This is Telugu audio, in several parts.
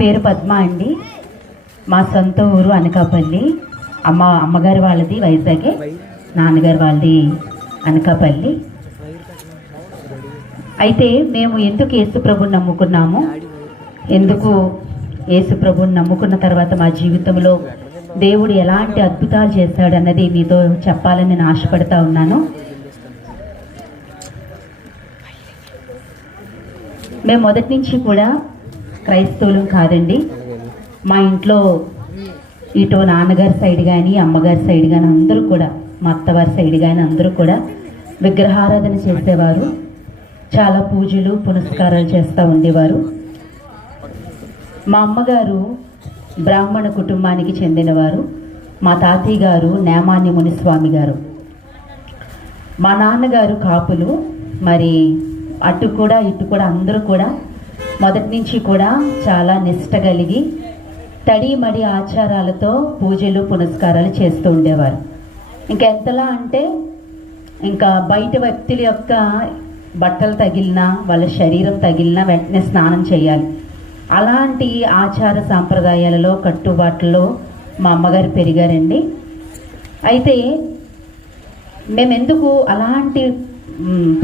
పేరు పద్మ అండి. మా సొంత ఊరు అనకాపల్లి. అమ్మగారి వాళ్ళది వైజాగ్, నాన్నగారి వాళ్ళది అనకాపల్లి. అయితే మేము ఎందుకు యేసుప్రభుని నమ్ముకున్నాము, ఎందుకు యేసుప్రభుని నమ్ముకున్న తర్వాత మా జీవితంలో దేవుడు ఎలాంటి అద్భుతాలు చేశాడన్నది మీతో చెప్పాలని నేను ఆశపడతా ఉన్నాను. మేము మొదటి నుంచి కూడా క్రైస్తవులు కాదండి. మా ఇంట్లో ఇటు నాన్నగారి సైడ్ కానీ అమ్మగారి సైడ్ కానీ అందరూ కూడా, మా అత్తవారి సైడ్ కానీ అందరూ కూడా విగ్రహారాధన చేసేవారు. చాలా పూజలు పునస్కారాలు చేస్తూ ఉండేవారు. మా అమ్మగారు బ్రాహ్మణ కుటుంబానికి చెందినవారు. మా తాతయ్య గారు నేమాన్య మునిస్వామి గారు. మా నాన్నగారు కాపులు. మరి అటు కూడా ఇటు కూడా అందరూ కూడా మొదటి నుంచి కూడా చాలా నిష్ట కలిగి తడి మడి ఆచారాలతో పూజలు పునస్కారాలు చేస్తూ ఉండేవారు. ఇంకెంతలా అంటే ఇంకా బయట వ్యక్తుల యొక్క బట్టలు తగిలినా, వాళ్ళ శరీరం తగిలినా వెంటనే స్నానం చేయాలి. అలాంటి ఆచార సాంప్రదాయాలలో కట్టుబాట్లలో మా అమ్మగారు పెరిగారండి. అయితే మేమెందుకు అలాంటి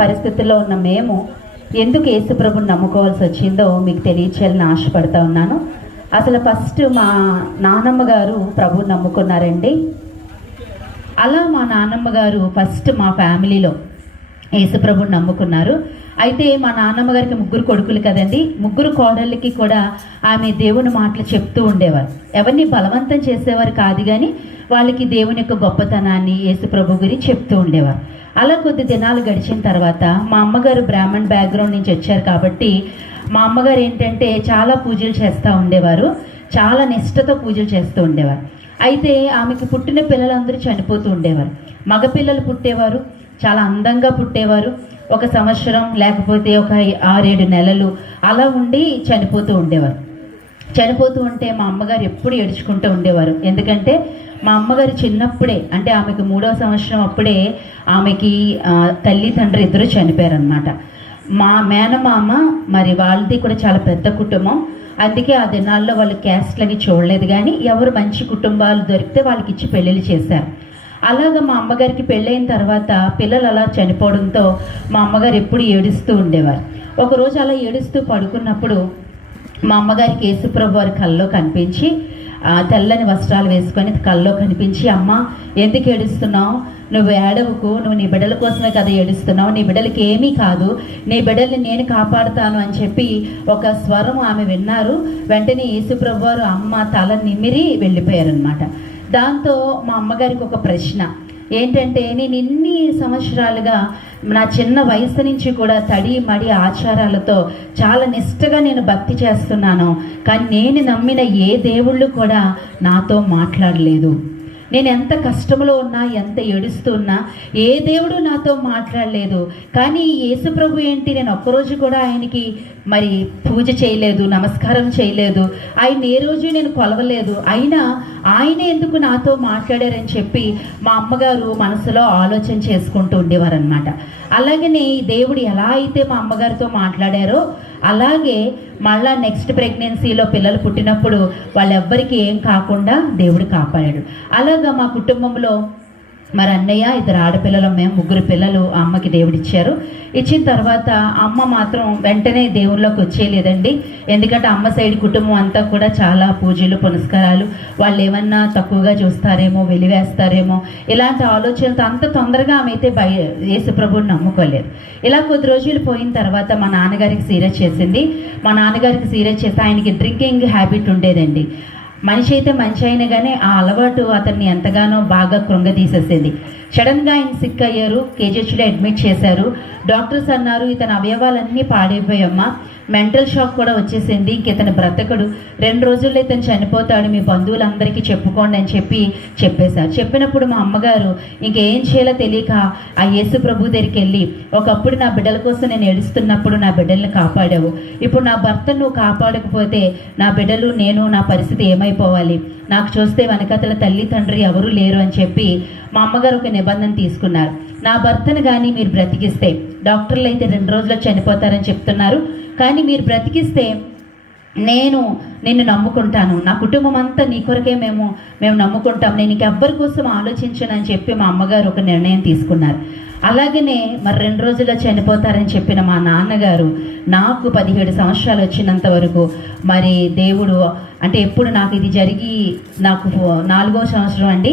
పరిస్థితుల్లో ఉన్న మేము ఎందుకు యేసుప్రభుని నమ్ముకోవాల్సి వచ్చిందో మీకు తెలియచేయాలని ఆశపడతా ఉన్నాను. అసలు ఫస్ట్ మా నానమ్మ గారు ప్రభుని నమ్ముకున్నారండి. అలా మా నాన్నమ్మ గారు ఫస్ట్ మా ఫ్యామిలీలో యేసుప్రభుని నమ్ముకున్నారు. అయితే మా నాన్నమ్మ గారికి 3 కొడుకులు కదండి. 3 కోడళ్ళకి కూడా ఆమె దేవుని మాటలు చెప్తూ ఉండేవారు. ఎవరిని బలవంతం చేసేవారు కాదు, కానీ వాళ్ళకి దేవుని యొక్క గొప్పతనాన్ని యేసుప్రభు గురించి చెప్తూ ఉండేవారు. అలా కొద్ది దినాలు గడిచిన తర్వాత మా అమ్మగారు బ్రాహ్మణ్ బ్యాక్గ్రౌండ్ నుంచి వచ్చారు కాబట్టి మా అమ్మగారు ఏంటంటే చాలా పూజలు చేస్తూ ఉండేవారు. చాలా నిష్ఠతో పూజలు చేస్తూ ఉండేవారు. అయితే ఆమెకి పుట్టిన పిల్లలందరూ చనిపోతూ ఉండేవారు. మగపిల్లలు పుట్టేవారు, చాలా అందంగా పుట్టేవారు. 1 సంవత్సరం లేకపోతే ఒక 6-7 నెలలు అలా ఉండి చనిపోతూ ఉండేవారు. చనిపోతూ ఉంటే మా అమ్మగారు ఎప్పుడు ఏడ్చుకుంటూ ఉండేవారు. ఎందుకంటే మా అమ్మగారు చిన్నప్పుడే, అంటే ఆమెకు 3వ సంవత్సరం అప్పుడే ఆమెకి తల్లి తండ్రి ఇద్దరు చనిపోయారనమాట. మా మేనమామ మరి వాళ్ళది కూడా చాలా పెద్ద కుటుంబం. అందుకే ఆ దినాల్లో వాళ్ళు క్యాస్ట్లు అవి చూడలేదు, కానీ ఎవరు మంచి కుటుంబాలు దొరికితే వాళ్ళకి ఇచ్చి పెళ్ళిళ్ళు చేశారు. అలాగా మా అమ్మగారికి పెళ్ళైన తర్వాత పిల్లలు అలా చనిపోవడంతో మా అమ్మగారు ఎప్పుడు ఏడుస్తూ ఉండేవారు. ఒకరోజు అలా ఏడుస్తూ పడుకున్నప్పుడు మా అమ్మగారికి యేసుప్రభు వారి కల్లో కనిపించి, తెల్లని వస్త్రాలు వేసుకొని కల్లో కనిపించి, అమ్మ ఎందుకు ఏడుస్తున్నావు, నువ్వు ఏడవకు, నువ్వు నీ బిడ్డల కోసమే కదా ఏడుస్తున్నావు, నీ బిడ్డలకి ఏమీ కాదు, నీ బిడ్డల్ని నేను కాపాడుతాను అని చెప్పి ఒక స్వరం ఆమె విన్నారు. వెంటనే యేసుప్రభు వారు అమ్మ తల నిమిరి వెళ్ళిపోయారనమాట. దాంతో మా అమ్మగారికి ఒక ప్రశ్న ఏంటంటే, నేను ఇన్ని సంవత్సరాలుగా నా చిన్న వయసు నుంచి కూడా తడి మడి ఆచారాలతో చాలా నిష్ఠగా నేను భక్తి చేస్తున్నాను, కానీ నేను నమ్మిన ఏ దేవుళ్ళు కూడా నాతో మాట్లాడలేదు. నేను ఎంత కష్టంలో ఉన్నా, ఎంత ఏడుస్తున్నా ఏ దేవుడు నాతో మాట్లాడలేదు. కానీ యేసుప్రభు ఏంటి, నేను ఒక్కరోజు కూడా ఆయనకి మరి పూజ చేయలేదు, నమస్కారం చేయలేదు, ఆయన ఏ రోజు నేను కొలవలేదు, అయినా ఆయనే ఎందుకు నాతో మాట్లాడారని చెప్పి మా అమ్మగారు మనసులో ఆలోచన చేసుకుంటూ ఉండేవారనమాట. అలాగనే దేవుడు ఎలా అయితే మా అమ్మగారితో మాట్లాడారో అలాగే మళ్ళా నెక్స్ట్ ప్రెగ్నెన్సీలో పిల్లలు పుట్టినప్పుడు వాళ్ళెవ్వరికి ఏం కాకుండా దేవుడు కాపాడాడు. అలాగా మా కుటుంబంలో మరి అన్నయ్య, 2 ఆడపిల్లలు, మేము 3 పిల్లలు అమ్మకి దేవుడు ఇచ్చారు. ఇచ్చిన తర్వాత అమ్మ మాత్రం వెంటనే దేవుళ్ళలోకి వచ్చేయలేదండి. ఎందుకంటే అమ్మ సైడ్ కుటుంబం అంతా కూడా చాలా పూజలు పునస్కారాలు, వాళ్ళు ఏమన్నా తక్కువగా చూస్తారేమో, వెలివేస్తారేమో, ఇలాంటి ఆలోచనలతో అంత తొందరగా ఆమె అయితే యేసుప్రభుని నమ్ముకోలేదు. ఇలా కొద్ది రోజులు పోయిన తర్వాత మా నాన్నగారికి సీరియస్ చేసింది. మా నాన్నగారికి సీరియస్ చేస్తే ఆయనకి డ్రింకింగ్ హ్యాబిట్ ఉండేదండి. మనిషి అయితే మంచి అయినా కానీ ఆ అలవాటు అతన్ని ఎంతగానో బాగా కృంగదీసేసేది. సడన్గా ఆయన సిక్ అయ్యారు, కేజీహెచ్లో అడ్మిట్ చేశారు. డాక్టర్స్ అన్నారు ఇతని అవయవాలన్నీ పాడైపోయామ్మా, మెంటల్ షాక్ కూడా వచ్చేసింది, ఇతను బ్రతకడు, 2 రోజుల్లో ఇతను చనిపోతాడు, మీ బంధువులందరికీ చెప్పుకోండి అని చెప్పేశారు. చెప్పినప్పుడు మా అమ్మగారు ఇంకేం చేయాలో తెలియక ఆ యేసు ప్రభు దగ్గరికి వెళ్ళి, ఒకప్పుడు నా బిడ్డల కోసం నేను ఏడుస్తున్నప్పుడు నా బిడ్డల్ని కాపాడావు, ఇప్పుడు నా భర్తను నువ్వు కాపాడకపోతే నా బిడ్డలు, నేను, నా పరిస్థితి ఏమైపోవాలి, నాకు చూస్తే వెనకతల తల్లి తండ్రి ఎవరూ లేరు అని చెప్పి మా అమ్మగారు ఒక నిబంధన తీసుకున్నారు. నా భర్తను కానీ మీరు బ్రతికిస్తే, డాక్టర్లు అయితే 2 రోజుల్లో చనిపోతారని చెప్తున్నారు, కానీ మీరు బ్రతికిస్తే నేను నిన్ను నమ్ముకుంటాను, నా కుటుంబం అంతా నీ కొరకే మేము నమ్ముకుంటాం, నేను ఇంకెవ్వరి కోసం ఆలోచించనని చెప్పి మా అమ్మగారు ఒక నిర్ణయం తీసుకున్నారు. అలాగనే మరి 2 రోజుల్లో చనిపోతారని చెప్పిన మా నాన్నగారు నాకు 17 సంవత్సరాలు వచ్చినంత వరకు మరి దేవుడు అంటే ఎప్పుడు నాకు ఇది జరిగి నాకు 4వ సంవత్సరం అండి,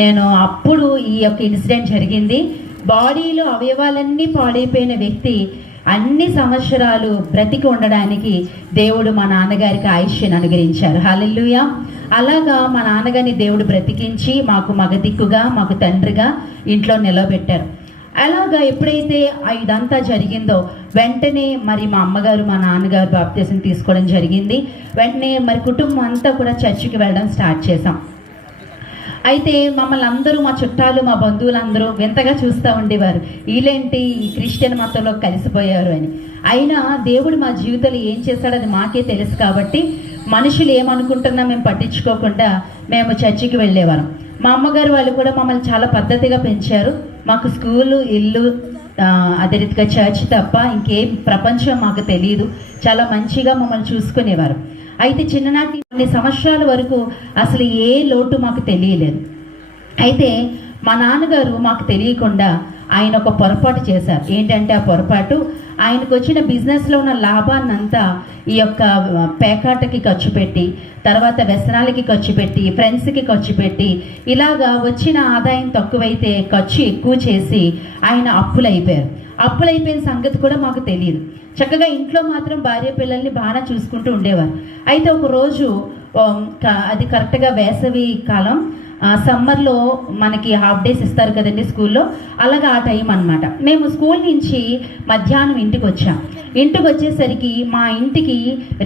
నేను అప్పుడు ఈ యొక్క ఇన్సిడెంట్ జరిగింది. బాడీలో అవయవాలన్నీ పాడైపోయిన వ్యక్తి అన్ని సంవత్సరాలు బ్రతికి ఉండడానికి దేవుడు మా నాన్నగారికి ఆయుష్ని అనుగ్రహించారు. హల్లెలూయా. అలాగా మా నాన్నగారిని దేవుడు బ్రతికించి మాకు మగదిక్కుగా మాకు తండ్రిగా ఇంట్లో నిలబెట్టారు. అలాగా ఎప్పుడైతే ఇదంతా జరిగిందో వెంటనే మరి మా అమ్మగారు మా నాన్నగారు బాప్తిసం తీసుకోవడం జరిగింది. వెంటనే మరి కుటుంబం అంతా కూడా చర్చికి వెళ్ళడం స్టార్ట్ చేసాం. అయితే మమ్మల్ని అందరూ మా చుట్టాలు మా బంధువులందరూ వింతగా చూస్తూ ఉండేవారు, వీళ్ళేంటి ఈ క్రిస్టియన్ మతంలో కలిసిపోయారు అని. అయినా దేవుడు మా జీవితంలో ఏం చేశాడో అది మాకే తెలుసు కాబట్టి మనుషులు ఏమనుకుంటున్నా మేము పట్టించుకోకుండా మేము చర్చికి వెళ్ళేవారం. మా అమ్మగారు వాళ్ళు కూడా మమ్మల్ని చాలా పద్ధతిగా పెంచారు. మాకు స్కూలు ఇల్లు అదే రీతిగా చర్చ్ తప్ప ఇంకేం ప్రపంచం మాకు తెలియదు. చాలా మంచిగా మమ్మల్ని చూసుకునేవారు. అయితే చిన్ననాటి కొన్ని సంవత్సరాల వరకు అసలు ఏ లోటు మాకు తెలియలేదు. అయితే మా నాన్నగారు మాకు తెలియకుండా ఆయన ఒక పొరపాటు చేశారు. ఏంటంటే ఆ పొరపాటు ఆయనకు వచ్చిన బిజినెస్లో ఉన్న లాభాన్నంతా ఈ యొక్క పేకాటకి ఖర్చు పెట్టి, తర్వాత వ్యసనాలకి ఖర్చు పెట్టి, ఫ్రెండ్స్కి ఖర్చు పెట్టి, ఇలాగా వచ్చిన ఆదాయం తక్కువైతే ఖర్చు ఎక్కువ చేసి ఆయన అప్పులైపోయిన సంగతి కూడా మాకు తెలియదు. చక్కగా ఇంట్లో మాత్రం భార్య పిల్లల్ని బాగా చూసుకుంటూ ఉండేవారు. అయితే ఒకరోజు అది కరెక్ట్గా వేసవి కాలం, సమ్మర్లో మనకి హాఫ్ డేస్ ఇస్తారు కదండి స్కూల్లో, అలాగా ఆ టైం అనమాట. మేము స్కూల్ నుంచి మధ్యాహ్నం ఇంటికి వచ్చాం. ఇంటికి వచ్చేసరికి మా ఇంటికి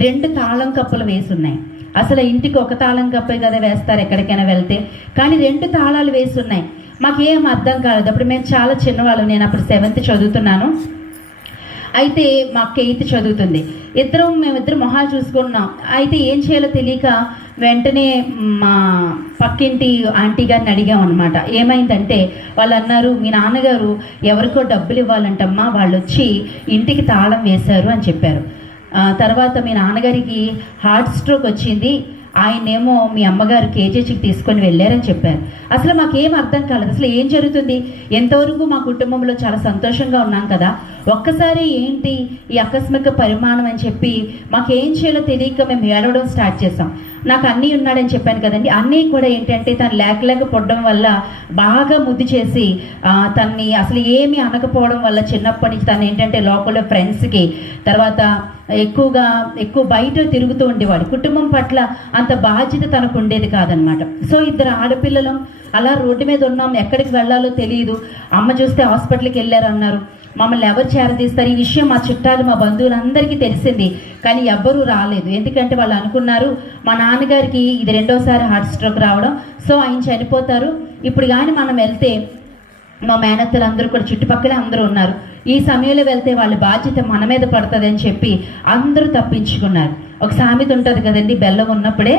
2 తాళం కప్పులు వేసి ఉన్నాయి. అసలు ఇంటికి ఒక తాళం కప్పే కదా వేస్తారు ఎక్కడికైనా వెళ్తే, కానీ 2 తాళాలు వేసి ఉన్నాయి. మాకేం అర్థం కాలేదు. అప్పుడు మేము చాలా చిన్నవాళ్ళం, నేను అప్పుడు 7th చదువుతున్నాను, అయితే మా అక్క 8th చదువుతుంది. మేమిద్దరం మొహాలు చూసుకున్నాం. అయితే ఏం చేయాలో తెలియక వెంటనే మా పక్కింటి ఆంటీ గారిని అడిగాం అనమాట. ఏమైందంటే వాళ్ళు అన్నారు, మీ నాన్నగారు ఎవరికో డబ్బులు ఇవ్వాలంటమ్మా, వాళ్ళు వచ్చి ఇంటికి తాళం వేశారు అని చెప్పారు. తర్వాత మీ నాన్నగారికి హార్ట్ స్ట్రోక్ వచ్చింది, ఆయనేమో మీ అమ్మగారు కేజీహెచ్కి తీసుకొని వెళ్ళారని చెప్పారు. అసలు మాకేం అర్థం కాలేదు, అసలు ఏం జరుగుతుంది. ఎంతవరకు మా కుటుంబంలో చాలా సంతోషంగా ఉన్నాం కదా, ఒక్కసారి ఏంటి ఈ ఆకస్మిక పరిమాణం అని చెప్పి మాకేం చేయాలో తెలియక మేము ఏడవడం స్టార్ట్ చేసాం. నాకు అన్నయ్య ఉన్నాడని చెప్పాను కదండి, అన్నయ్య కూడా ఏంటంటే తను లేక పొడడం వల్ల బాగా ముద్దు చేసి తన్ని అసలు ఏమీ అనకపోవడం వల్ల చిన్నప్పటి నుంచి తను ఏంటంటే లోపల ఫ్రెండ్స్కి, తర్వాత ఎక్కువ బయట తిరుగుతూ ఉండేవాడు. కుటుంబం పట్ల అంత బాధ్యత తనకు ఉండేది కాదనమాట. సో 2 ఆడపిల్లలం అలా రోడ్డు మీద ఉన్నాం, ఎక్కడికి వెళ్ళాలో తెలియదు. అమ్మ చూస్తే హాస్పిటల్కి వెళ్ళారు అన్నారు, మమ్మల్ని ఎవరు చేరదీస్తారు. ఈ విషయం మా చుట్టాలు మా బంధువులందరికీ తెలిసింది, కానీ ఎవ్వరూ రాలేదు. ఎందుకంటే వాళ్ళు అనుకున్నారు మా నాన్నగారికి ఇది 2వసారి హార్ట్ స్ట్రోక్ రావడం, సో ఆయన చనిపోతారు, ఇప్పుడు కానీ మనం వెళ్తే మా మేనత్తలు అందరూ కూడా చుట్టుపక్కలే అందరూ ఉన్నారు, ఈ సమయంలో వెళ్తే వాళ్ళ బాధ్యత మన మీద పడుతుంది అని చెప్పి అందరూ తప్పించుకున్నారు. ఒక సామెత ఉంటుంది కదండి, బెల్లం ఉన్నప్పుడే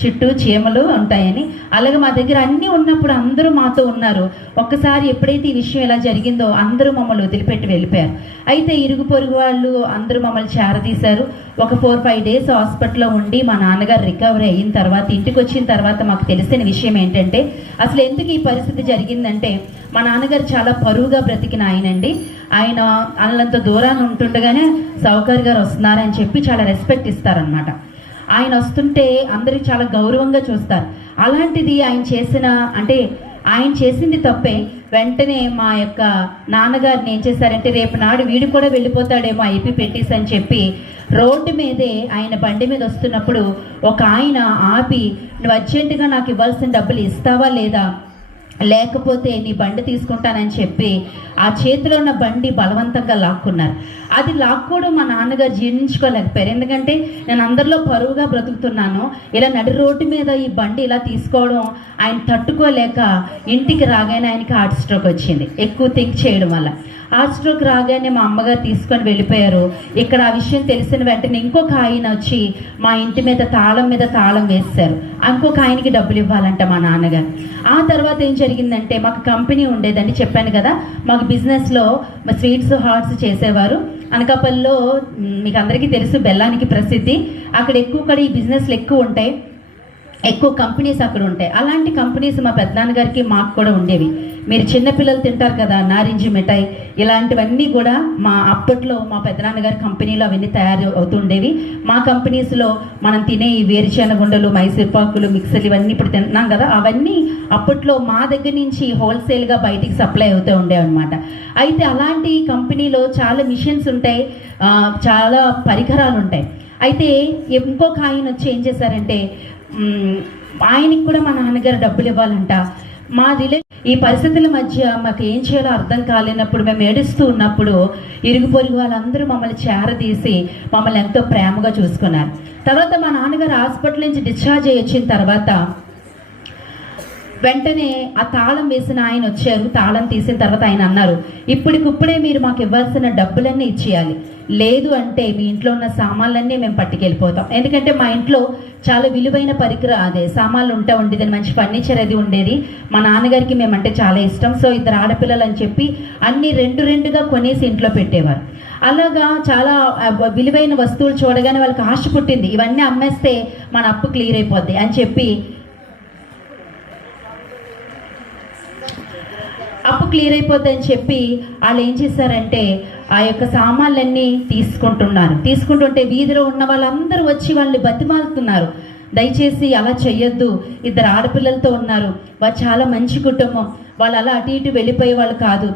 చుట్టూ చీమలు ఉంటాయని. అలాగే మా దగ్గర అన్నీ ఉన్నప్పుడు అందరూ మాతో ఉన్నారు. ఒక్కసారి ఎప్పుడైతే ఈ విషయం ఇలా జరిగిందో అందరూ మమ్మల్ని వదిలిపెట్టి వెళ్ళిపోయారు. అయితే ఇరుగు పొరుగు వాళ్ళు అందరూ మమ్మల్ని చేరదీశారు. ఒక 4-5 డేస్ హాస్పిటల్లో ఉండి మా నాన్నగారు రికవరీ అయిన తర్వాత ఇంటికి వచ్చిన తర్వాత మాకు తెలిసిన విషయం ఏంటంటే, అసలు ఎందుకు ఈ పరిస్థితి జరిగిందంటే, మా నాన్నగారు చాలా పరువుగా బ్రతికిన ఆయనండి. ఆయన అన్నంత దూరాన్ని ఉంటుండగానే సౌకర్ గారు వస్తున్నారని చెప్పి చాలా రెస్పెక్ట్ ఇస్తారనమాట. ఆయన వస్తుంటే అందరికి చాలా గౌరవంగా చూస్తారు. అలాంటిది ఆయన చేసింది తప్పే. వెంటనే మా యొక్క నాన్నగారిని ఏం చేశారంటే, రేపు నాడు వీడు కూడా వెళ్ళిపోతాడేమో ఐపీ పెట్టేసి అని చెప్పి రోడ్డు మీదే ఆయన బండి మీద వస్తున్నప్పుడు ఒక ఆయన ఆపి, నువ్వు అర్జెంటుగా నాకు ఇవ్వాల్సిన డబ్బులు ఇస్తావా లేదా, లేకపోతే నీ బండి తీసుకుంటానని చెప్పి ఆ చేతిలో ఉన్న బండి బలవంతంగా లాక్కున్నారు. అది లాక్కోవడం మా నాన్నగారు జీర్ణించుకోలేకపోయారు. ఎందుకంటే నేను అందరిలో పరువుగా బ్రతుకుతున్నాను, ఇలా నడి రోడ్డు మీద ఈ బండి ఇలా తీసుకోవడం ఆయన తట్టుకోలేక ఇంటికి రాగానే ఆయనకి హార్ట్ స్ట్రోక్ వచ్చింది, ఎక్కువ థింక్ చేయడం వల్ల. హార్ట్ స్ట్రోక్ రాగానే మా అమ్మగారు తీసుకొని వెళ్ళిపోయారు. ఇక్కడ ఆ విషయం తెలిసిన వెంటనే ఇంకొక ఆయన వచ్చి మా ఇంటి మీద తాళం వేశారు. ఇంకొక ఆయనకి డబ్బులు ఇవ్వాలంట మా నాన్నగారు. ఆ తర్వాత ఏం జరిగిందంటే, మాకు కంపెనీ ఉండేదండి, చెప్పాను కదా, మాకు బిజినెస్లో మా స్వీట్స్ హార్ట్స్ చేసేవారు. అనకాపల్లిలో మీకు అందరికీ తెలుసు, బెల్లానికి ప్రసిద్ధి. అక్కడ ఎక్కువ ఈ బిజినెస్లు ఎక్కువ ఉంటాయి, ఎక్కువ కంపెనీస్ అక్కడ ఉంటాయి. అలాంటి కంపెనీస్ మా పెద్దనాన్నగారికి మాకు కూడా ఉండేవి. మీరు చిన్నపిల్లలు తింటారు కదా నారింజ మిఠాయి, ఇలాంటివన్నీ కూడా అప్పట్లో మా పెద్దనాన్నగారి కంపెనీలో అవన్నీ తయారు అవుతుండేవి. మా కంపెనీస్లో మనం తినే ఈ వేరుశెనగుండలు, మైసూర్పాకులు, మిక్సర్లు ఇవన్నీ ఇప్పుడు తింటున్నాం కదా, అవన్నీ అప్పట్లో మా దగ్గర నుంచి హోల్సేల్గా బయటికి సప్లై అవుతూ ఉండేవి అనమాట. అయితే అలాంటి కంపెనీలో చాలా మిషన్స్ ఉంటాయి, చాలా పరికరాలు ఉంటాయి. అయితే ఇంకొక ఆయన వచ్చి ఏం చేశారంటే, ఆయనకి కూడా మా నాన్నగారు డబ్బులు ఇవ్వాలంట. ఈ పరిస్థితుల మధ్య మాకు ఏం చేయాలో అర్థం కాలేనప్పుడు, మేము ఏడుస్తూ ఉన్నప్పుడు ఇరుగు పొరుగు వాళ్ళందరూ మమ్మల్ని చేరదీసి మమ్మల్ని ఎంతో ప్రేమగా చూసుకున్నారు. తర్వాత మా నాన్నగారు హాస్పిటల్ నుంచి డిశ్చార్జ్ అయ్యి వచ్చిన తర్వాత వెంటనే ఆ తాళం వేసిన ఆయన వచ్చారు. తాళం తీసిన తర్వాత ఆయన అన్నారు, ఇప్పటికిప్పుడే మీరు మాకు ఇవ్వాల్సిన డబ్బులన్నీ ఇచ్చేయాలి, లేదు అంటే మీ ఇంట్లో ఉన్న సామాన్లన్నీ మేము పట్టుకెళ్ళిపోతాం. ఎందుకంటే మా ఇంట్లో చాలా విలువైన సామాన్లు ఉండేది, మంచి ఫర్నిచర్ అది ఉండేది. మా నాన్నగారికి మేమంటే చాలా ఇష్టం. సో 2 ఆడపిల్లలు అని చెప్పి అన్నీ రెండుగా కొనేసి ఇంట్లో పెట్టేవారు. అలాగా చాలా విలువైన వస్తువులు చూడగానే వాళ్ళకి ఆశ పుట్టింది, ఇవన్నీ అమ్మేస్తే మన అప్పు క్లియర్ అయిపోద్ది అని చెప్పి, వాళ్ళు ఏం చేశారంటే ఆ యొక్క సామాన్లన్నీ తీసుకుంటుంటే వీధిలో ఉన్న వాళ్ళందరూ వచ్చి వాళ్ళని బతిమాలుతున్నారు, దయచేసి అలా చెయ్యొద్దు, 2 ఆడపిల్లలతో ఉన్నారు, వారు చాలా మంచి కుటుంబం, వాళ్ళు అలా అటు ఇటు వెళ్ళిపోయే వాళ్ళు కాదు,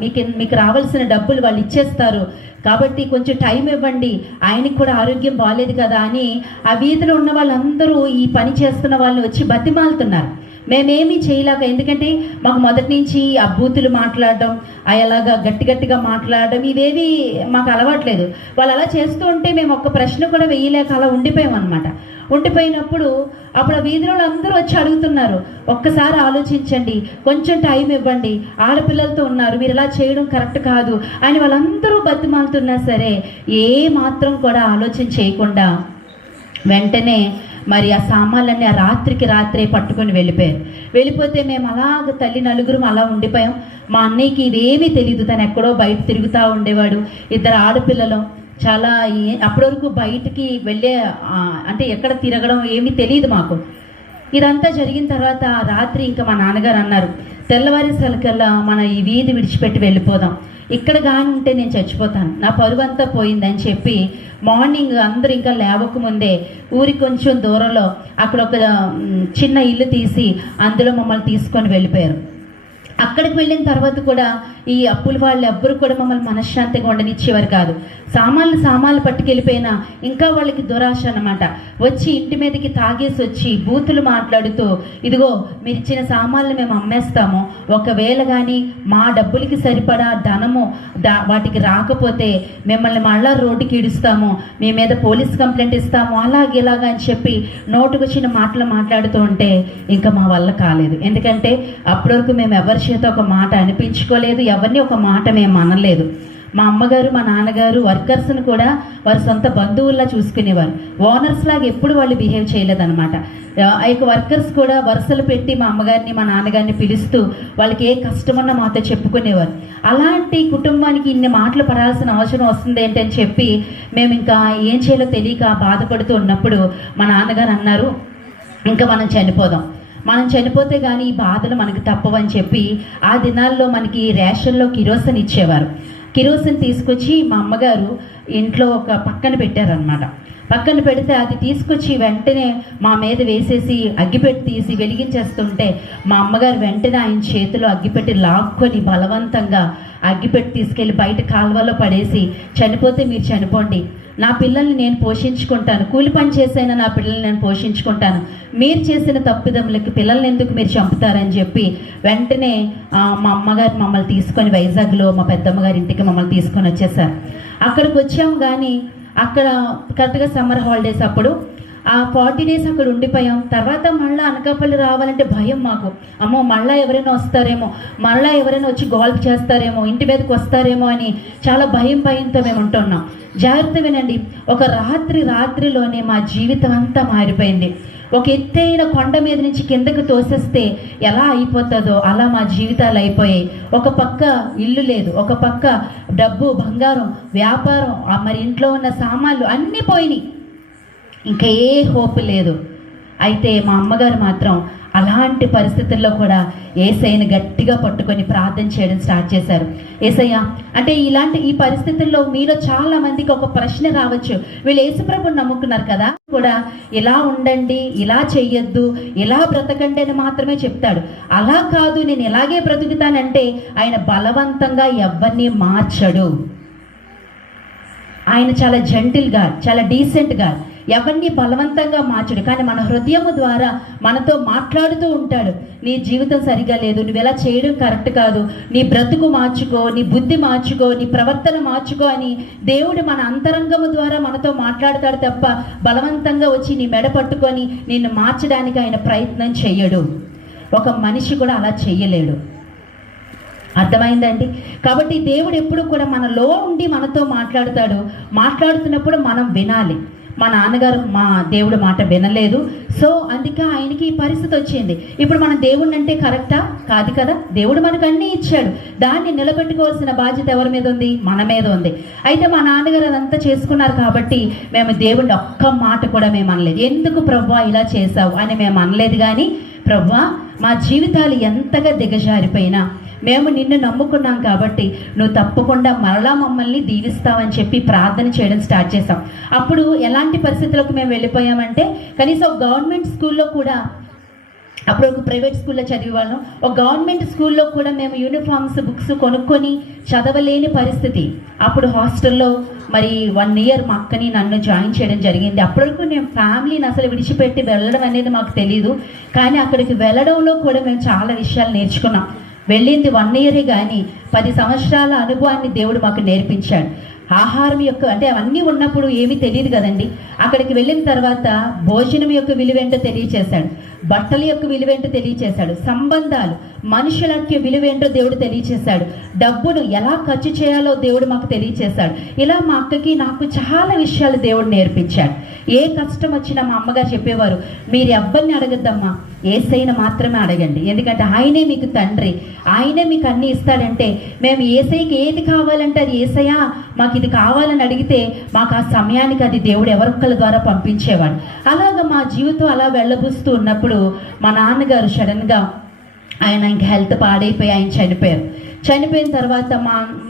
మీకు రావాల్సిన డబ్బులు వాళ్ళు ఇచ్చేస్తారు, కాబట్టి కొంచెం టైం ఇవ్వండి, ఆయనకి కూడా ఆరోగ్యం బాగాలేదు కదా అని ఆ వీధిలో ఉన్న వాళ్ళందరూ ఈ పని చేస్తున్న వాళ్ళని వచ్చి బతిమాలుతున్నారు. మేమేమీ చేయలేక, ఎందుకంటే మాకు మొదటి నుంచి ఆ బూతులు మాట్లాడడం, అలాగా గట్టిగా మాట్లాడడం ఇవేవి మాకు అలవాట్లేదు. వాళ్ళు అలా చేస్తూ ఉంటే మేము ఒక్క ప్రశ్న కూడా వేయలేక అలా ఉండిపోయాం అనమాట. ఉండిపోయినప్పుడు అప్పుడు ఆ వీధిలో అందరూ వచ్చి అడుగుతున్నారు, ఒక్కసారి ఆలోచించండి, కొంచెం టైం ఇవ్వండి, ఆడపిల్లలతో ఉన్నారు, మీరు ఇలా చేయడం కరెక్ట్ కాదు అని వాళ్ళందరూ బతిమాలుతున్నా సరే ఏ మాత్రం కూడా ఆలోచన చేయకుండా వెంటనే మరి ఆ సామాన్లన్నీ ఆ రాత్రే పట్టుకొని వెళ్ళిపోతే మేము అలాగ తల్లి నలుగురం అలా ఉండిపోయాం. మా అన్నయ్యకి ఇవేమీ తెలియదు, తను ఎక్కడో బయట తిరుగుతూ ఉండేవాడు. 2 ఆడపిల్లలు చాలా అప్పటి వరకు బయటికి వెళ్ళే అంటే ఎక్కడ తిరగడం ఏమీ తెలియదు మాకు. ఇదంతా జరిగిన తర్వాత రాత్రి ఇంకా మా నాన్నగారు అన్నారు, తెల్లవారేసరికల్లా మన ఈ వీధి విడిచిపెట్టి వెళ్ళిపోదాం, ఇక్కడ కానీ ఉంటే నేను చచ్చిపోతాను, నా పరువు అంతా పోయిందని చెప్పి మార్నింగ్ అందరూ ఇంకా లేవకముందే ఊరికి కొంచెం దూరంలో అక్కడ ఒక చిన్న ఇల్లు తీసి అందులో మమ్మల్ని తీసుకొని వెళ్ళిపోయారు. అక్కడికి వెళ్ళిన తర్వాత కూడా ఈ అప్పుల వాళ్ళు ఎవ్వరు కూడా మమ్మల్ని మనశ్శాంతిగా ఉండనిచ్చేవారు కాదు. సామాన్లు పట్టుకెళ్ళిపోయినా ఇంకా వాళ్ళకి దురాశ అన్నమాట. వచ్చి ఇంటి మీదకి తాగేసి వచ్చి బూతులు మాట్లాడుతూ, ఇదిగో మీరు ఇచ్చిన సామాన్లు మేము అమ్మేస్తాము, ఒకవేళ కానీ మా డబ్బులకి సరిపడా ధనము వాటికి రాకపోతే మిమ్మల్ని మళ్ళా రోడ్డుకి ఇడుస్తాము, మీ మీద పోలీస్ కంప్లైంట్ ఇస్తాము, ఇలాగా అని చెప్పి నోటుకొచ్చిన మాటలు మాట్లాడుతూ ఉంటే ఇంకా మా వల్ల కాలేదు. ఎందుకంటే అప్పటి వరకు మేము ఎవరి చేత ఒక మాట అనిపించుకోలేదు, ఎవరిని ఒక మాట మేము అనలేదు. మా అమ్మగారు మా నాన్నగారు వర్కర్స్ని కూడా వారి సొంత బంధువుల్లా చూసుకునేవారు, ఓనర్స్ లాగా ఎప్పుడు వాళ్ళు బిహేవ్ చేయలేదన్నమాట. ఆ యొక్క వర్కర్స్ కూడా వరుసలు పెట్టి మా అమ్మగారిని మా నాన్నగారిని పిలుస్తూ వాళ్ళకి ఏ కష్టమున్నా మాతో చెప్పుకునేవారు. అలాంటి కుటుంబానికి ఇన్ని మాటలు పడాల్సిన అవసరం వస్తుంది ఏంటని చెప్పి మేము ఇంకా ఏం చేయాలో తెలియక బాధపడుతూ ఉన్నప్పుడు మా నాన్నగారు అన్నారు, ఇంకా మనం చనిపోతే కానీ ఈ బాధలు మనకు తప్పవని చెప్పి ఆ దినాల్లో మనకి రేషన్లో కిరోసిన్ ఇచ్చేవారు. కిరోసిన్ తీసుకొచ్చి మా అమ్మగారు ఇంట్లో ఒక పక్కన పెట్టారనమాట. పక్కన పెడితే అది తీసుకొచ్చి వెంటనే మా మీద వేసేసి అగ్గిపెట్టి తీసి వెలిగించేస్తుంటే మా అమ్మగారు వెంటనే ఆయన చేతిలో అగ్గిపెట్టి లాక్కొని బలవంతంగా అగ్గిపెట్టి తీసుకెళ్ళి బయట కాలువలో పడేసి, చనిపోతే మీరు చనిపోండి, నా పిల్లల్ని నేను పోషించుకుంటాను, కూలి పని చేసైనా నా పిల్లల్ని నేను పోషించుకుంటాను, మీరు చేసిన తప్పిదములకి పిల్లల్ని ఎందుకు మీరు చంపుతారని చెప్పి వెంటనే మా అమ్మగారు మమ్మల్ని తీసుకొని వైజాగ్లో మా పెద్దమ్మగారి ఇంటికి మమ్మల్ని తీసుకొని వచ్చేసారు. అక్కడికి వచ్చాము కానీ అక్కడ కరెక్ట్గా సమ్మర్ హాలిడేస్ అప్పుడు ఆ 40 days అక్కడ ఉండిపోయాం. తర్వాత మళ్ళీ అనకాపల్లి రావాలంటే భయం మాకు. అమ్మో మళ్ళీ ఎవరైనా వస్తారేమో, మళ్ళీ ఎవరైనా వచ్చి గోల్ఫ్ చేస్తారేమో, ఇంటి మీదకి వస్తారేమో అని చాలా భయంతో మేము ఉంటున్నాం. జాగ్రత్త వినండి, ఒక రాత్రిలోనే మా జీవితం అంతా మారిపోయింది. ఒక ఎత్తైన కొండ మీద నుంచి కిందకు తోసేస్తే ఎలా అయిపోతుందో అలా మా జీవితాలు అయిపోయాయి. ఒక పక్క ఇల్లు లేదు, ఒక పక్క డబ్బు, బంగారం, వ్యాపారం, మరి ఇంట్లో ఉన్న సామాన్లు అన్నీ పోయినాయి. ఇంకా ఏ హోప్ లేదు. అయితే మా అమ్మగారు మాత్రం అలాంటి పరిస్థితుల్లో కూడా యేసయ్యని గట్టిగా పట్టుకొని ప్రార్థన చేయడం స్టార్ట్ చేశారు. యేసయ్య అంటే ఈ పరిస్థితుల్లో మీలో చాలా మందికి ఒక ప్రశ్న రావచ్చు, వీళ్ళు యేసుప్రభుని నమ్ముకున్నారు కదా, కూడా ఇలా ఉండండి, ఇలా చెయ్యొద్దు, ఇలా బ్రతకండి అని మాత్రమే చెప్తాడు. అలా కాదు, నేను ఇలాగే బ్రతుకుతానంటే ఆయన బలవంతంగా ఎవరిని మార్చడు. ఆయన చాలా జెంటిల్ గాడ్, చాలా డీసెంట్ గాడ్, ఎవరిని బలవంతంగా మార్చడు. కానీ మన హృదయము ద్వారా మనతో మాట్లాడుతూ ఉంటాడు. నీ జీవితం సరిగా లేదు, నువ్వు ఎలా చేయడం కరెక్ట్ కాదు, నీ బ్రతుకు మార్చుకో, నీ బుద్ధి మార్చుకో, నీ ప్రవర్తన మార్చుకో అని దేవుడు మన అంతరంగము ద్వారా మనతో మాట్లాడతాడు తప్ప బలవంతంగా వచ్చి నీ మెడ పట్టుకొని నిన్ను మార్చడానికి ఆయన ప్రయత్నం చెయ్యడు. ఒక మనిషి కూడా అలా చెయ్యలేడు. అర్థమైందండి? కాబట్టి దేవుడు ఎప్పుడు కూడా మనలో ఉండి మనతో మాట్లాడతాడు. మాట్లాడుతున్నప్పుడు మనం వినాలి. మా నాన్నగారు మా దేవుడు మాట వినలేదు, సో అందుకే ఆయనకి ఈ పరిస్థితి వచ్చింది. ఇప్పుడు మన దేవుడిని అంటే కరెక్టా? కాదు కదా. దేవుడు మనకు అన్నీ ఇచ్చాడు, దాన్ని నిలబెట్టుకోవాల్సిన బాధ్యత ఎవరి మీద ఉంది? మన మీద ఉంది. అయితే మా నాన్నగారు అదంతా చేసుకున్నారు కాబట్టి మేము దేవుడిని ఒక్క మాట కూడా మేము అనలేదు. ఎందుకు ప్రభువా ఇలా చేసావు అని మేము అనలేదు. కానీ ప్రభువా మా జీవితాలు ఎంతగా దిగజారిపోయినా మేము నిన్ను నమ్ముకున్నాం కాబట్టి నువ్వు తప్పకుండా మరలా మమ్మల్ని దీవిస్తావని చెప్పి ప్రార్థన చేయడం స్టార్ట్ చేసాం. అప్పుడు ఎలాంటి పరిస్థితులకు మేము వెళ్ళిపోయామంటే, కనీసం గవర్నమెంట్ స్కూల్లో కూడా, అప్పుడు ఒక ప్రైవేట్ స్కూల్లో చదివేవాళ్ళం, ఒక గవర్నమెంట్ స్కూల్లో కూడా మేము యూనిఫామ్స్, బుక్స్ కొనుక్కొని చదవలేని పరిస్థితి. అప్పుడు హాస్టల్లో మరి 1 year మా అక్కని నన్ను జాయిన్ చేయడం జరిగింది. అప్పటివరకు నేను ఫ్యామిలీని అసలు విడిచిపెట్టి వెళ్ళడం అనేది మాకు తెలియదు. కానీ అక్కడికి వెళ్ళడంలో కూడా మేము చాలా విషయాలు నేర్చుకున్నాం. వెళ్ళింది 1 year కానీ 10 సంవత్సరాల అనుభవాన్ని దేవుడు మాకు నేర్పించాడు. ఆహారం యొక్క అంటే అవన్నీ ఉన్నప్పుడు ఏమీ తెలియదు కదండి. అక్కడికి వెళ్ళిన తర్వాత భోజనం యొక్క విలువేంటో తెలియచేశాడు, బట్టల యొక్క విలువేంటో తెలియచేశాడు, సంబంధాలు, మనుషుల యొక్క విలువేంటో దేవుడు తెలియచేశాడు, డబ్బును ఎలా ఖర్చు చేయాలో దేవుడు మాకు తెలియచేశాడు. ఇలా మా అక్కకి నాకు చాలా విషయాలు దేవుడు నేర్పించాడు. ఏ కష్టం వచ్చినా మా అమ్మగారు చెప్పేవారు, మీరు ఎవ్వరిని అడగద్దమ్మా, యేసయ్యను మాత్రమే అడగండి, ఎందుకంటే ఆయనే మీకు తండ్రి, ఆయనే మీకు అన్నీ ఇస్తాడంటే మేము యేసయ్యకి ఏది కావాలంటే అది యేసయ్యా మాకు ఇది కావాలని అడిగితే మాకు ఆ సమయానికి అది దేవుడు ఎవరొక్కరి ద్వారా పంపించేవాడు. అలాగా మా జీవితం అలా వెళ్ళబుస్తూ ఉన్నప్పుడు మా నాన్నగారు సడన్గా ఆయన ఇంక హెల్త్ పాడైపోయి ఆయన చనిపోయారు. చనిపోయిన తర్వాత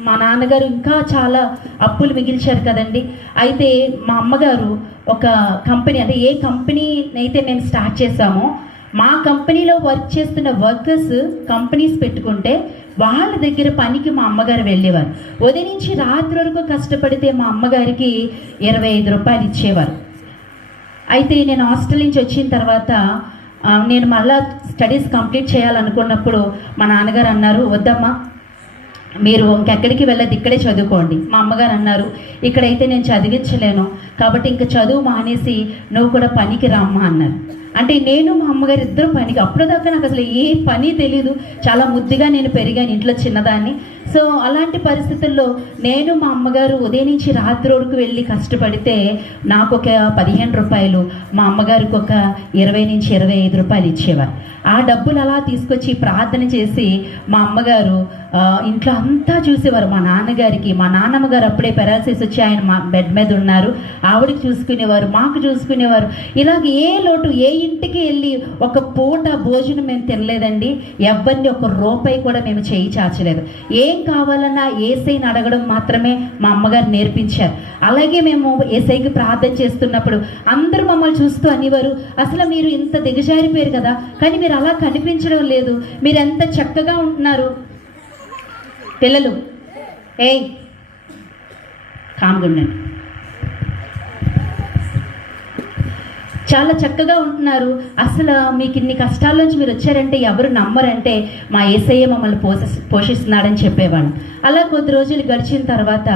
మా నాన్నగారు ఇంకా చాలా అప్పులు మిగిల్చారు కదండి. అయితే మా అమ్మగారు ఒక కంపెనీ, అంటే ఏ కంపెనీని అయితే మేము స్టార్ట్ చేసామో మా కంపెనీలో వర్క్ చేస్తున్న వర్కర్స్ కంపెనీస్ పెట్టుకుంటే వాళ్ళ దగ్గర పనికి మా అమ్మగారు వెళ్ళేవారు. ఉదయం నుంచి రాత్రి వరకు కష్టపడితే మా అమ్మగారికి 25 రూపాయలు ఇచ్చేవారు. అయితే నేను హాస్టల్ నుంచి వచ్చిన తర్వాత నేను మళ్ళా స్టడీస్ కంప్లీట్ చేయాలనుకున్నప్పుడు మా నాన్నగారు అన్నారు, వద్దమ్మా మీరు ఇంకెక్కడికి వెళ్ళదు, ఇక్కడే చదువుకోండి. మా అమ్మగారు అన్నారు, ఇక్కడైతే నేను చదివించలేను కాబట్టి ఇంక చదువు మానేసి నువ్వు కూడా పనికి రామ్మా అన్నారు. అంటే నేను మా అమ్మగారు ఇద్దరు పనికి, అప్పటిదాకా నాకు అసలు ఏ పని తెలీదు, చాలా ముద్దుగా నేను పెరిగాను, ఇంట్లో చిన్నదాన్ని. సో అలాంటి పరిస్థితుల్లో నేను మా అమ్మగారు ఉదయం నుంచి రాత్రి వరకు వెళ్ళి కష్టపడితే నాకు ఒక 15 రూపాయలు, మా అమ్మగారికి ఒక 20 నుంచి 25 రూపాయలు ఇచ్చేవారు. ఆ డబ్బులు అలా తీసుకొచ్చి ప్రార్థన చేసి మా అమ్మగారు ఇంట్లో అంతా చూసేవారు. మా నాన్నగారికి, మా నాన్నమ్మ గారు అప్పుడే పెరాలసిస్ వచ్చి ఆయన మా బెడ్ మీద ఉన్నారు, ఆవిడకి చూసుకునేవారు, మాకు చూసుకునేవారు. ఇలాగ ఏ లోటు, ఏ ఇంటికి వెళ్ళి ఒక పూట భోజనం మేము తినలేదండి, ఎవరిని ఒక రూపాయి కూడా మేము చేయి చాచలేదు. ఏం కావాలన్నా యేసయ్యని అడగడం మాత్రమే మా అమ్మగారు నేర్పించారు. అలాగే మేము యేసయ్యకి ప్రార్థన చేస్తున్నప్పుడు అందరూ మమ్మల్ని చూస్తూ అనేవారు, అసలు మీరు ఇంత దిగజారిపోయారు కదా, కానీ మీరు అలా కనిపించడం లేదు, మీరు ఎంత చక్కగా ఉంటున్నారు. పిల్లలు కామ్గా ఉండండి. చాలా చక్కగా ఉంటున్నారు. అసలు మీకు ఇన్ని కష్టాల నుంచి మీరు వచ్చారంటే ఎవరు నమ్మరంటే మా యేసయ్య మమ్మల్ని పోషిస్తున్నాడని చెప్పేవాళ్ళు. అలా కొద్ది రోజులు గడిచిన తర్వాత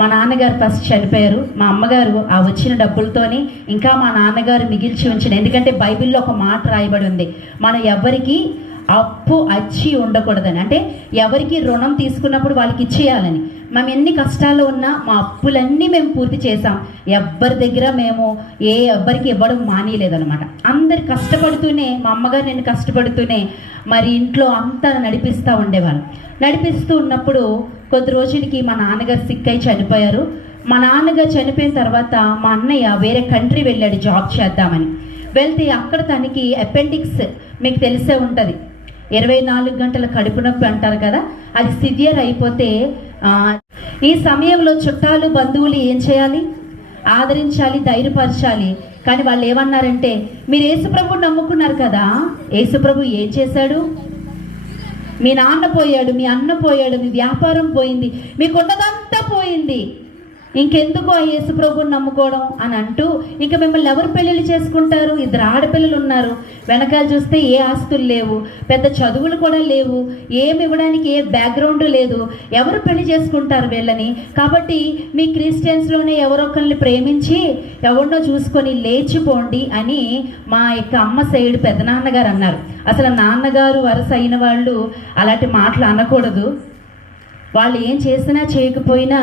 మా నాన్నగారు ఫస్ట్ చనిపోయారు. మా అమ్మగారు ఆ వచ్చిన డబ్బులతోని ఇంకా మా నాన్నగారు మిగిల్చి ఉంచిన, ఎందుకంటే బైబిల్లో ఒక మాట రాయబడి ఉంది, మనం ఎవరికి అప్పు అచ్చి ఉండకూడదని, అంటే ఎవరికి రుణం తీసుకున్నప్పుడు వాళ్ళకి ఇచ్చేయాలని. మేము ఎన్ని కష్టాల్లో ఉన్నా మా అప్పులన్నీ మేము పూర్తి చేసాం. ఎవ్వరి దగ్గర మేము ఎవ్వరికి ఇవ్వడం మానేయలేదనమాట. అందరు కష్టపడుతూనే, మా అమ్మగారు నేను కష్టపడుతూనే మరి ఇంట్లో అంతా నడిపిస్తూ ఉండేవాళ్ళు. నడిపిస్తూ ఉన్నప్పుడు కొద్ది రోజులకి మా నాన్నగారు సిక్ అయి చనిపోయారు. మా నాన్నగారు చనిపోయిన తర్వాత మా అన్నయ్య వేరే కంట్రీ వెళ్ళాడు జాబ్ చేద్దామని. వెళ్తే అక్కడ తనకి అపెండిక్స్, మీకు తెలిసే ఉంటుంది, 24 గంటల కడుపు నొప్పి అంటారు కదా, అది సివియర్ అయిపోతే ఈ సమయంలో చుట్టాలు బంధువులు ఏం చేయాలి? ఆదరించాలి, ధైర్యపరచాలి. కానీ వాళ్ళు ఏమన్నారంటే, మీరు యేసుప్రభు నమ్ముకున్నారు కదా, యేసుప్రభు ఏం చేశాడు? మీ నాన్న పోయాడు, మీ అన్న పోయాడు, మీ వ్యాపారం పోయింది, మీకున్నదంతా పోయింది, ఇంకెందుకు ఆ యేసుప్రభుని నమ్ముకోవడం అని అంటూ, ఇంకా మిమ్మల్ని ఎవరు పెళ్ళిళ్ళు చేసుకుంటారు? 2 ఆడపిల్లలు ఉన్నారు, వెనకాల చూస్తే ఏ ఆస్తులు లేవు, పెద్ద చదువులు కూడా లేవు, ఏమి ఇవ్వడానికి ఏ బ్యాక్గ్రౌండ్ లేదు, ఎవరు పెళ్లి చేసుకుంటారు వీళ్ళని? కాబట్టి మీ క్రిస్టియన్స్లోనే ఎవరొకరిని ప్రేమించి ఎవరినో చూసుకొని లేచిపోండి అని మా యొక్క అమ్మ సైడ్ పెద్దనాన్నగారు అన్నారు. అసలు నాన్నగారు వరుస అయిన వాళ్ళు అలాంటి మాటలు అనకూడదు. వాళ్ళు ఏం చేసినా చేయకపోయినా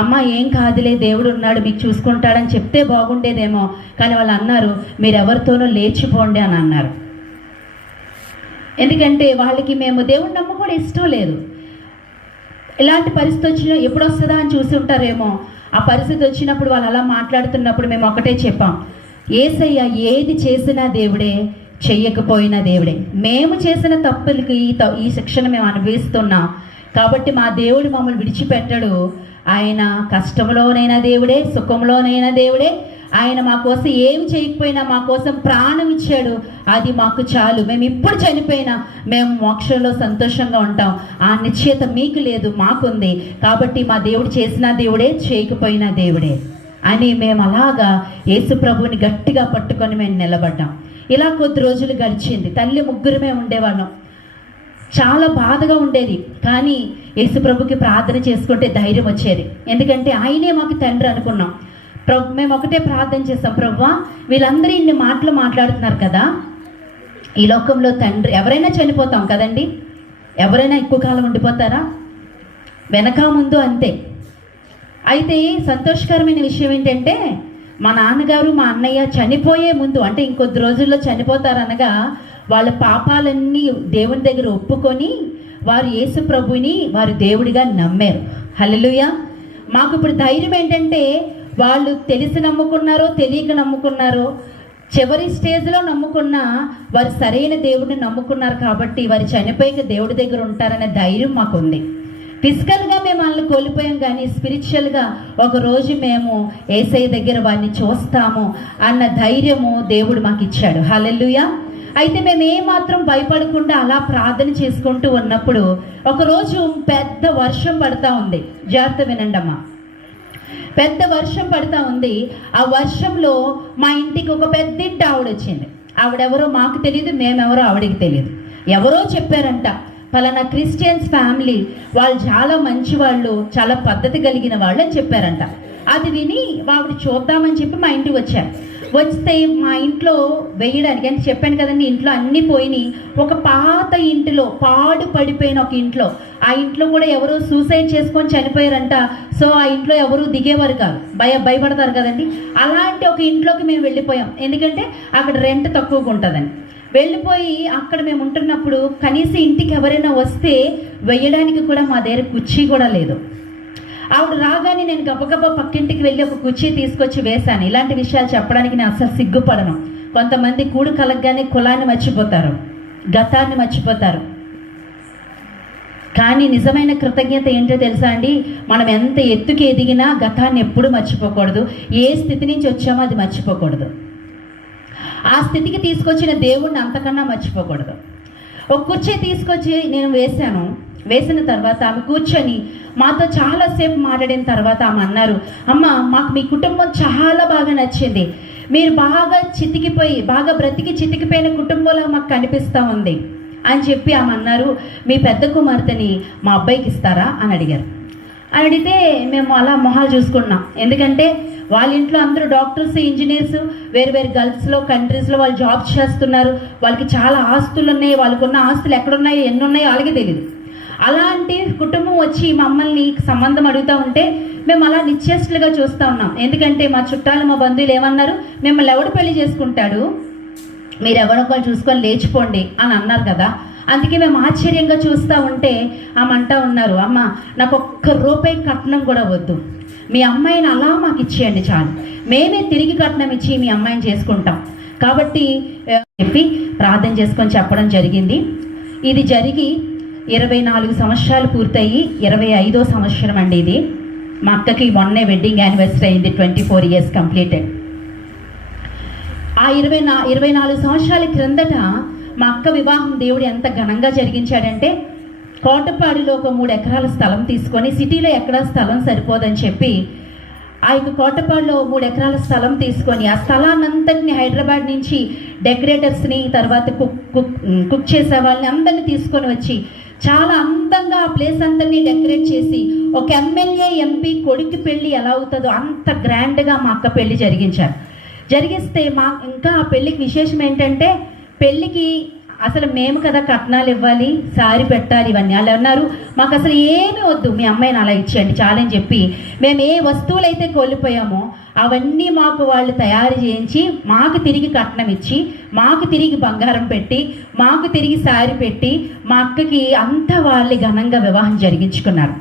అమ్మ ఏం కాదులే, దేవుడు ఉన్నాడు, మీకు చూసుకుంటాడని చెప్తే బాగుండేదేమో. కానీ వాళ్ళు అన్నారు, మీరు ఎవరితోనో లేచిపోండి అని అన్నారు. ఎందుకంటే వాళ్ళకి మేము దేవుడు నమ్ముకోవడం ఇష్టం లేదు. ఇలాంటి పరిస్థితి వచ్చినా ఎప్పుడు వస్తుందా అని చూసి ఉంటారేమో. ఆ పరిస్థితి వచ్చినప్పుడు వాళ్ళు అలా మాట్లాడుతున్నప్పుడు మేము ఒకటే చెప్పాం, యేసయ్య ఏది చేసినా దేవుడే, చెయ్యకపోయినా దేవుడే. మేము చేసిన తప్పులకి ఈ శిక్షణ మేము అనుభవిస్తున్నాం కాబట్టి మా దేవుడు మమ్మల్ని విడిచిపెట్టడు. ఆయన కష్టంలోనైనా దేవుడే, సుఖంలోనైనా దేవుడే. ఆయన మా కోసం ఏమి చేయకపోయినా మా కోసం ప్రాణం ఇచ్చాడు, అది మాకు చాలు. మేము ఇప్పుడు చనిపోయినా మేము మోక్షంలో సంతోషంగా ఉంటాం. ఆ నిశ్చయత మీకు లేదు, మాకుంది. కాబట్టి మా దేవుడు చేసిన దేవుడే, చేయకపోయినా దేవుడే అని మేము అలాగా యేసు ప్రభువుని గట్టిగా పట్టుకొని మేము నిలబడ్డాం. ఇలా కొద్ది రోజులు గడిచింది. తల్లి ముగ్గురమే ఉండేవాళ్ళం. చాలా బాధగా ఉండేది. కానీ యేసుప్రభుకి ప్రార్థన చేసుకుంటే ధైర్యం వచ్చేది. ఎందుకంటే ఆయనే మాకు తండ్రి అనుకున్నాం. మేము ఒకటే ప్రార్థన చేస్తాం, ప్రభువా వీళ్ళందరూ ఇన్ని మాటలు మాట్లాడుతున్నారు కదా, ఈ లోకంలో తండ్రి, ఎవరైనా చనిపోతాం కదండి, ఎవరైనా ఎక్కువ కాలం ఉండిపోతారా? వెనక ముందు అంతే. అయితే సంతోషకరమైన విషయం ఏంటంటే, మా నాన్నగారు మా అన్నయ్య చనిపోయే ముందు, అంటే ఇంకొద్ది రోజుల్లో చనిపోతారనగా, వాళ్ళ పాపాలన్నీ దేవుని దగ్గర ఒప్పుకొని వారు యేసు ప్రభుని వారు దేవుడిగా నమ్మారు. హల్లెలూయా. మాకు ఇప్పుడు ధైర్యం ఏంటంటే, వాళ్ళు తెలిసి నమ్ముకున్నారో తెలియక నమ్ముకున్నారో, చివరి స్టేజ్లో నమ్ముకున్నా వారు సరైన దేవుడిని నమ్ముకున్నారు కాబట్టి వారు చనిపోయాక దేవుడి దగ్గర ఉంటారనే ధైర్యం మాకుంది. ఫిజికల్గా మేము వాళ్ళని కోల్పోయాం, కానీ స్పిరిచువల్గా ఒకరోజు మేము యేసయ్య దగ్గర వారిని చూస్తాము అన్న ధైర్యము దేవుడు మాకు ఇచ్చాడు. హల్లెలూయా. అయితే మేము ఏమాత్రం భయపడకుండా అలా ప్రార్థన చేసుకుంటూ ఉన్నప్పుడు ఒకరోజు పెద్ద వర్షం పడతా ఉంది. జాగ్రత్త వినండి అమ్మా. పెద్ద వర్షం పడతా ఉంది. ఆ వర్షంలో మా ఇంటికి ఒక పెద్దింటి ఆవిడ వచ్చింది. ఆవిడెవరో మాకు తెలియదు, మేమెవరో ఆవిడకి తెలియదు. ఎవరో చెప్పారంట, పలానా క్రిస్టియన్స్ ఫ్యామిలీ, వాళ్ళు చాలా మంచి వాళ్ళు, చాలా పద్ధతి కలిగిన వాళ్ళు అని చెప్పారంట. అది విని ఆవిడ చూద్దామని చెప్పి మా ఇంటికి వచ్చారు. వస్తే మా ఇంట్లో వేయడానికి, అంటే చెప్పాను కదండి ఇంట్లో అన్నీ పోయినాయి. ఒక పాత ఇంటిలో, పాడు పడిపోయిన ఒక ఇంట్లో, ఆ ఇంట్లో కూడా ఎవరో సూసైడ్ చేసుకొని చనిపోయారంట. సో ఆ ఇంట్లో ఎవరు దిగేవారు కాదు, భయపడతారు కదండి. అలాంటి ఒక ఇంట్లోకి మేము వెళ్ళిపోయాం. ఎందుకంటే అక్కడ రెంట్ తక్కువగా ఉంటుందని. వెళ్ళిపోయి అక్కడ మేము ఉంటున్నప్పుడు కనీసం ఇంటికి ఎవరైనా వస్తే వేయడానికి కూడా మా దగ్గర కుర్చీ కూడా లేదు. ఆవిడ రాగానే నేను గబగబా పక్కింటికి వెళ్ళి ఒక కుర్చీ తీసుకొచ్చి వేశాను. ఇలాంటి విషయాలు చెప్పడానికి నేను అసలు సిగ్గుపడను. కొంతమంది కూడు కలగగానే కులాన్ని మర్చిపోతారు, గతాన్ని మర్చిపోతారు. కానీ నిజమైన కృతజ్ఞత ఏంటో తెలుసా అండి, మనం ఎంత ఎత్తుకి ఎదిగినా గతాన్ని ఎప్పుడు మర్చిపోకూడదు. ఏ స్థితి నుంచి వచ్చామో అది మర్చిపోకూడదు. ఆ స్థితికి తీసుకొచ్చిన దేవుణ్ణి అంతకన్నా మర్చిపోకూడదు. ఒక కుర్చీ తీసుకొచ్చి నేను వేశాను. వేసిన తర్వాత ఆమె కూర్చొని మాతో చాలాసేపు మాట్లాడిన తర్వాత ఆమె అన్నారు, అమ్మ మాకు మీ కుటుంబం చాలా బాగా నచ్చింది, మీరు బాగా బాగా బ్రతికి చితికిపోయిన కుటుంబంలో మాకు కనిపిస్తూ ఉంది అని చెప్పి ఆమె అన్నారు, మీ పెద్ద కుమార్తెని మా అబ్బాయికి ఇస్తారా అని అడిగారు. అని అడిగితే మేము అలా మొహాలు చూసుకున్నాం. ఎందుకంటే వాళ్ళ ఇంట్లో అందరూ డాక్టర్స్, ఇంజనీర్స్, వేరు వేరు గల్ఫ్స్లో, కంట్రీస్లో వాళ్ళు జాబ్స్ చేస్తున్నారు. వాళ్ళకి చాలా ఆస్తులు ఉన్నాయి. వాళ్ళకున్న ఆస్తులు ఎక్కడున్నాయో ఎన్ని ఉన్నాయో వాళ్ళకి తెలియదు. అలాంటి కుటుంబం వచ్చి మమ్మల్ని సంబంధం అడుగుతూ ఉంటే మేము అలా నిశ్చేష్టులుగా చూస్తూ ఉన్నాం. ఎందుకంటే మా చుట్టాలు, మా బంధువులు ఏమన్నారు, మిమ్మల్ని ఎవడు పెళ్లి చేసుకుంటాడు, మీరు ఎవరొకరు చూసుకొని లేచిపోండి అని అన్నారు కదా. అందుకే మేము ఆశ్చర్యంగా చూస్తూ ఉంటే ఆమె అంటూ ఉన్నారు, అమ్మ నాకు ఒక్క రూపాయి కట్నం కూడా వద్దు, మీ అమ్మాయిని అలా మాకు ఇచ్చేయండి చాలు, మేమే తిరిగి కట్నం ఇచ్చి మీ అమ్మాయిని చేసుకుంటాం కాబట్టి చెప్పి ప్రార్థన చేసుకొని చెప్పడం జరిగింది. ఇది జరిగి 24 సంవత్సరాలు పూర్తయి 25వ సంవత్సరం అండి ఇది. మా అక్కకి మొన్నే వెడ్డింగ్ యానివర్సరీ అయింది, 24 years కంప్లీటెడ్. ఆ 24 సంవత్సరాల క్రిందట మా అక్క వివాహం దేవుడు ఎంత ఘనంగా జరిగించాడంటే, కోటపాడిలో ఒక 3 ఎకరాల స్థలం తీసుకొని, సిటీలో ఎక్కడా స్థలం సరిపోదని చెప్పి ఆ యొక్క కోటపాడులో 3 ఎకరాల స్థలం తీసుకొని ఆ స్థలాన్నంతటిని హైదరాబాద్ నుంచి డెకరేటర్స్ని, తర్వాత కుక్ చేసే వాళ్ళని అందరినీ తీసుకొని వచ్చి చాలా అందంగా ఆ ప్లేస్ అందరినీ డెకరేట్ చేసి, ఒక ఎమ్మెల్యే ఎంపీ కొడుకు పెళ్ళి ఎలా అవుతుందో అంత గ్రాండ్గా మా అక్క పెళ్ళి జరిగిస్తే ఇంకా ఆ పెళ్ళికి విశేషం ఏంటంటే, పెళ్ళికి అసలు మేము కదా కట్నాలు ఇవ్వాలి, సారీ పెట్టాలి, ఇవన్నీ వాళ్ళు అన్నారు. మాకు అసలు ఏమీ వద్దు, మీ అమ్మాయిని అలా ఇచ్చేయండి చాలని చెప్పి మేము ఏ వస్తువులు అయితే కోల్పోయామో అవన్నీ మాకు వాళ్ళు తయారు చేయించి మాకు తిరిగి కట్నం ఇచ్చి, మాకు తిరిగి బంగారం పెట్టి, మాకు తిరిగి సారీ పెట్టి మా అక్కకి అంతా వాళ్ళు ఘనంగా వివాహం జరిగించుకున్నారు.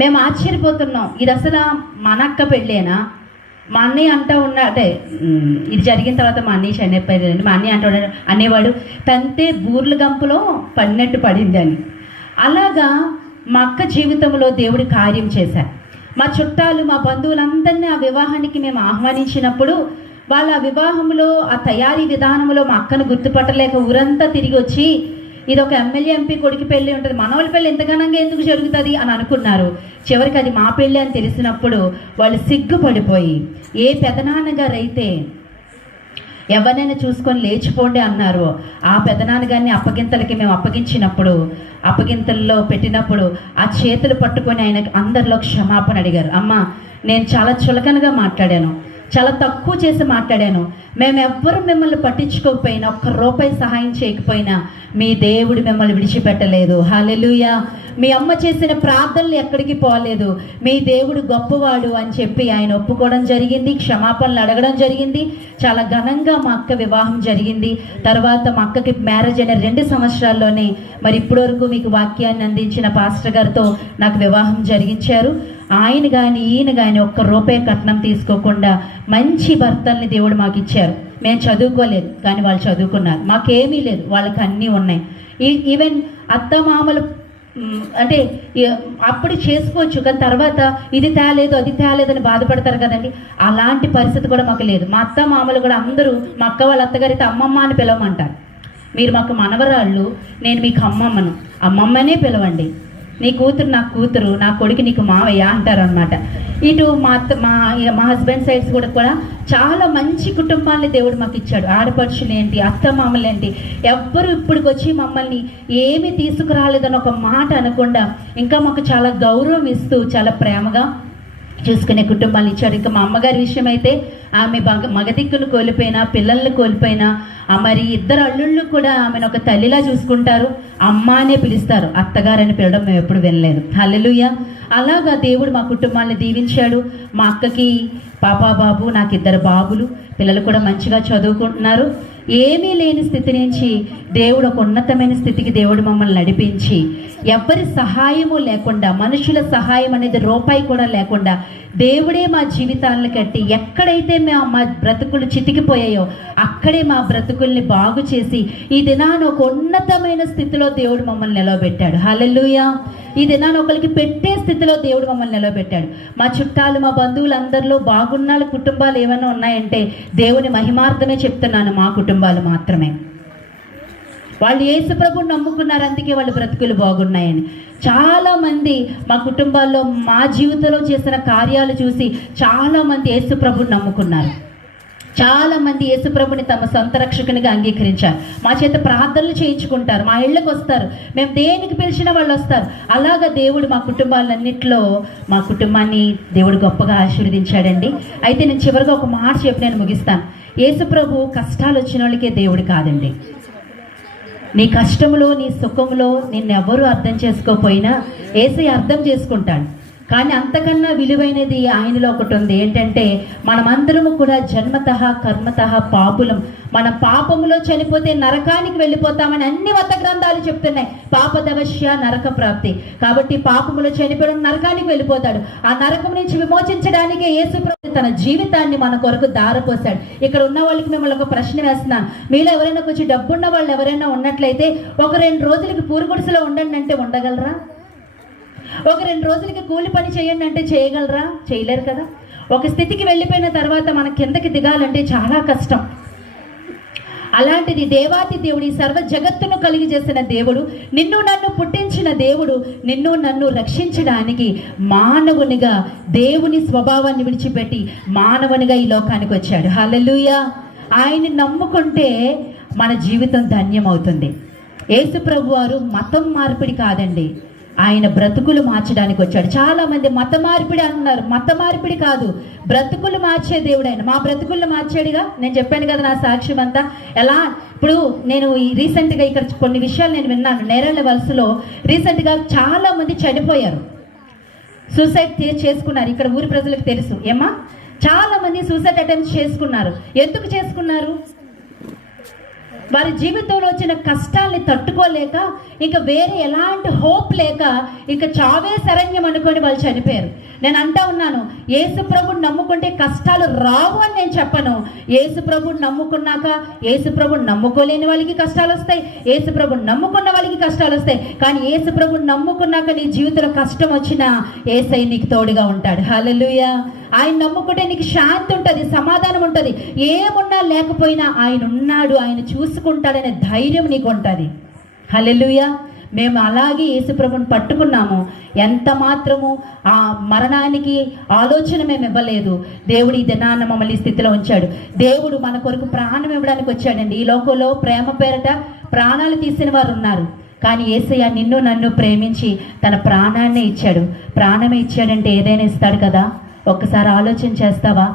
మేము ఆశ్చర్యపోతున్నాం, ఇది అసలు మన అక్క పెళ్ళేనా? మా అన్నయ్య అంటూ అంటే ఇది జరిగిన తర్వాత మా అన్నయ్య చనిపోయాడండి. మా అన్నయ్య అంటూ అనేవాడు, తంతే బూర్ల గంపులో పడినట్టు పడింది అని. అలాగా మా అక్క జీవితంలో దేవుడి కార్యం చేశారు. మా చుట్టాలు, మా బంధువులందరినీ ఆ వివాహానికి మేము ఆహ్వానించినప్పుడు వాళ్ళ వివాహంలో ఆ తయారీ విధానంలో మా అక్కను గుర్తుపట్టలేక ఊరంతా తిరిగి వచ్చి, ఇది ఒక ఎమ్మెల్యే ఎంపీ కొడుకు పెళ్ళి ఉంటుంది, మనవాళ్ళ పెళ్ళి ఎంత ఘనంగా ఎందుకు జరుగుతుంది అని అనుకున్నారు. చివరికి అది మా పెళ్ళి అని తెలిసినప్పుడు వాళ్ళు సిగ్గుపడిపోయి, ఏ పెదనాన్నగారు అయితే ఎవరినైనా చూసుకొని లేచిపోండి అన్నారు, ఆ పెదనాన్నగారిని అప్పగింతలకి మేము అప్పగించినప్పుడు, అప్పగింతల్లో పెట్టినప్పుడు ఆ చేతులు పట్టుకొని ఆయనకి అందరిలో క్షమాపణ అడిగారు. అమ్మ, నేను చాలా చులకనగా మాట్లాడాను, చాలా తక్కువ చేసి మాట్లాడాను, మేమెవ్వరూ మిమ్మల్ని పట్టించుకోకపోయినా, ఒక్క రూపాయి సహాయం చేయకపోయినా మీ దేవుడు మిమ్మల్ని విడిచిపెట్టలేదు. హల్లెలూయా. మీ అమ్మ చేసిన ప్రార్థనలు ఎక్కడికి పోలేదు, మీ దేవుడు గొప్పవాడు అని చెప్పి ఆయన ఒప్పుకోవడం జరిగింది, క్షమాపణలు అడగడం జరిగింది. చాలా ఘనంగా మా అక్క వివాహం జరిగింది. తర్వాత మా అక్కకి మ్యారేజ్ అయిన 2 సంవత్సరాల్లోనే మరి ఇప్పటివరకు మీకు వాక్యాన్ని అందించిన పాస్టర్ గారితో నాకు వివాహం జరిగించారు. ఆయన కానీ ఈయన కానీ ఒక్క రూపాయి కట్నం తీసుకోకుండా మంచి భర్తల్ని దేవుడు మాకు ఇచ్చారు. మేము చదువుకోలేదు కానీ వాళ్ళు చదువుకున్నారు, మాకేమీ లేదు, వాళ్ళకి అన్నీ ఉన్నాయి. ఈవెన్ అత్తమామలు అంటే అప్పుడు చేసుకోవచ్చు, కానీ తర్వాత ఇది తేలేదు అది తేలేదని బాధపడతారు కదండి, అలాంటి పరిస్థితి కూడా మాకు లేదు. మా అత్త మామలు కూడా అందరూ మా అక్క వాళ్ళ అత్తగారితో అమ్మమ్మ అని పిలవమంటారు. మీరు మాకు మనవరాళ్ళు, నేను మీకు అమ్మమ్మను, అమ్మమ్మనే పిలవండి, నీ కూతురు నాకు కూతురు, నా కొడుకు నీకు మావయ్య అంటారు అనమాట. ఇటు మా హస్బెండ్ సైడ్స్ కూడా చాలా మంచి కుటుంబాన్ని దేవుడు మాకు ఇచ్చాడు. ఆడపడుచులు ఏంటి, అత్తమామలు ఏంటి, ఎవ్వరు ఇప్పటికి వచ్చి మమ్మల్ని ఏమీ తీసుకురాలేదని ఒక మాట అనకుండా ఇంకా మాకు చాలా గౌరవం ఇస్తూ చాలా ప్రేమగా చూసుకునే కుటుంబాన్ని ఇచ్చాడు. ఇంకా మా అమ్మగారి విషయం అయితే ఆమె మగదిక్కును కోల్పోయినా, పిల్లల్ని కోల్పోయినా, మరి 2 అల్లుళ్ళు కూడా ఆమెను ఒక తల్లిలా చూసుకుంటారు, అమ్మ అనే పిలుస్తారు, అత్తగారని పిలవడం మేము ఎప్పుడు వినలేదు. హల్లెలూయా. అలాగా దేవుడు మా కుటుంబాన్ని దీవించాడు. మా అక్కకి పాపా బాబు, నాకు 2 బాబులు, పిల్లలు కూడా మంచిగా చదువుకుంటున్నారు. ఏమీ లేని స్థితి నుంచి దేవుడు ఒక ఉన్నతమైన స్థితికి దేవుడు మమ్మల్ని నడిపించి, ఎవరి సహాయము లేకుండా, మనుషుల సహాయం అనేది రూపాయి కూడా లేకుండా దేవుడే మా జీవితాలను కట్టి, ఎక్కడైతే మా బ్రతుకులు చితికిపోయాయో అక్కడే మా బ్రతుకుల్ని బాగు చేసి ఈ దినాన ఒక ఉన్నతమైన స్థితిలో దేవుడు మమ్మల్ని నిలవబెట్టాడు. హల్లెలూయా. ఈ దినాన్ని ఒకరికి పెట్టే స్థితిలో దేవుడు మమ్మల్ని నిలవబెట్టాడు. మా చుట్టాలు, మా బంధువులందరిలో బాగున్న కుటుంబాలు ఏమైనా ఉన్నాయంటే దేవుని మహిమార్థమే చెప్తున్నాను, మా కుటుంబాలు మాత్రమే. వాళ్ళు యేసు ప్రభువుని నమ్ముకున్నారు, అందుకే వాళ్ళ బ్రతుకులు బాగున్నాయని. చాలామంది మా కుటుంబాల్లో మా జీవితంలో చేసిన కార్యాలు చూసి చాలామంది యేసు ప్రభువుని నమ్ముకున్నారు. చాలా మంది యేసుప్రభుని తమ సొంత రక్షకునిగా అంగీకరించారు. మా చేత ప్రార్థనలు చేయించుకుంటారు, మా ఇళ్ళకి వస్తారు, మేము దేనికి పిలిచినా వాళ్ళు వస్తారు. అలాగా దేవుడు మా కుటుంబాలన్నింటిలో మా కుటుంబాన్ని దేవుడు గొప్పగా ఆశీర్వదించాడండి. అయితే నేను చివరిగా ఒక మాట చెప్పి నేను ముగిస్తాను. యేసుప్రభు కష్టాలు వచ్చిన వాళ్ళకే దేవుడు కాదండి. నీ కష్టంలో నీ సుఖంలో నిన్నెవరూ అర్థం చేసుకోకపోయినా యేసయ్య అర్థం చేసుకుంటాడు. కానీ అంతకన్నా విలువైనది ఆయనలో ఒకటి ఉంది. ఏంటంటే మనమందరము కూడా జన్మతః కర్మతః పాపులం. మన పాపములో చనిపోతే నరకానికి వెళ్ళిపోతామని అన్ని మత గ్రంథాలు చెప్తున్నాయి. పాపదవశ్య నరక ప్రాప్తి. కాబట్టి పాపములో చనిపోవడం నరకానికి వెళ్ళిపోతాడు. ఆ నరకం నుంచి విమోచించడానికే యేసుప్రభు తన జీవితాన్ని మన కొరకు దారపోసాడు. ఇక్కడ ఉన్న వాళ్ళకి మిమ్మల్ని ఒక ప్రశ్న వేస్తున్నాను. మీలో ఎవరైనా కొంచెం డబ్బున్న వాళ్ళు ఎవరైనా ఉన్నట్లయితే ఒక 2 రోజులకి పూరుగుడిసెలో ఉండండి అంటే ఉండగలరా? ఒక 2 రోజులకి కూలి పని చేయండి అంటే చేయగలరా? చేయలేరు కదా. ఒక స్థితికి వెళ్ళిపోయిన తర్వాత మన కిందకి దిగాలంటే చాలా కష్టం. అలాంటిది దేవాతి దేవుడు, ఈ సర్వ జగత్తును కలిగి చేసిన దేవుడు, నిన్ను నన్ను పుట్టించిన దేవుడు నిన్ను నన్ను రక్షించడానికి మానవునిగా దేవుని స్వభావాన్ని విడిచిపెట్టి మానవునిగా ఈ లోకానికి వచ్చాడు. హల్లెలూయా. ఆయన్ని నమ్ముకుంటే మన జీవితం ధన్యమవుతుంది. యేసు ప్రభు వారు మతం మార్పిడి కాదండి, ఆయన బ్రతుకులు మార్చడానికి వచ్చాడు. చాలా మంది మత మార్పిడి అంటున్నారు. మత మార్పిడి కాదు, బ్రతుకులు మార్చే దేవుడు ఆయన. మా బ్రతుకులు మార్చాడుగా. నేను చెప్పాను కదా నా సాక్ష్యం అంతా ఎలా. ఇప్పుడు నేను రీసెంట్గా ఇక్కడ కొన్ని విషయాలు నేను విన్నాను. నేరేళ్ల వలసలో రీసెంట్గా చాలా మంది చనిపోయారు, సూసైడ్ చేసుకున్నారు. ఇక్కడ ఊరి ప్రజలకు తెలుసు ఏమా, చాలా మంది సూసైడ్ అటెంప్ట్స్ చేసుకున్నారు. ఎందుకు చేసుకున్నారు? వారి జీవితంలో వచ్చిన కష్టాల్ని తట్టుకోలేక, ఇంకా వేరే ఎలాంటి హోప్ లేక, ఇంకా చావే శరణ్యం అనుకొని వాళ్ళు చనిపోయారు. నేను అంటా ఉన్నాను, యేసు ప్రభుని నమ్ముకుంటే కష్టాలు రావు అని నేను చెప్పను. యేసు ప్రభుని నమ్ముకున్నాక యేసు ప్రభుని నమ్ముకోలేని వాళ్ళకి కష్టాలు వస్తాయి, యేసు ప్రభుని నమ్ముకున్న వాళ్ళకి కష్టాలు వస్తాయి. కానీ యేసు ప్రభుని నమ్ముకున్నాక నీ జీవితంలో కష్టం వచ్చినా యేసయ్య నీకు తోడుగా ఉంటాడు. హల్లెలూయా. ఆయన నమ్ముకుంటే నీకు శాంతి ఉంటుంది, సమాధానం ఉంటుంది. ఏమున్నా లేకపోయినా ఆయన ఉన్నాడు, ఆయన చూసుకుంటాడనే ధైర్యం నీకు ఉంటుంది. హల్లెలూయా. మేము అలాగే యేసుప్రభుని పట్టుకున్నాము. ఎంత మాత్రము ఆ మరణానికి ఆలోచన మేము ఇవ్వలేదు. దేవుడు ఈ దినాన్న మమ్మల్ని స్థితిలో ఉంచాడు. దేవుడు మన కొరకు ప్రాణం ఇవ్వడానికి వచ్చాడండి. ఈ లోకంలో ప్రేమ పేరట ప్రాణాలు తీసిన వారు ఉన్నారు, కానీ యేసయ్య నిన్ను నన్ను ప్రేమించి తన ప్రాణాన్ని ఇచ్చాడు. ప్రాణమే ఇచ్చాడంటే ఏదైనా ఇస్తాడు కదా. ఒక్కసారి ఆలోచన చేస్తావా?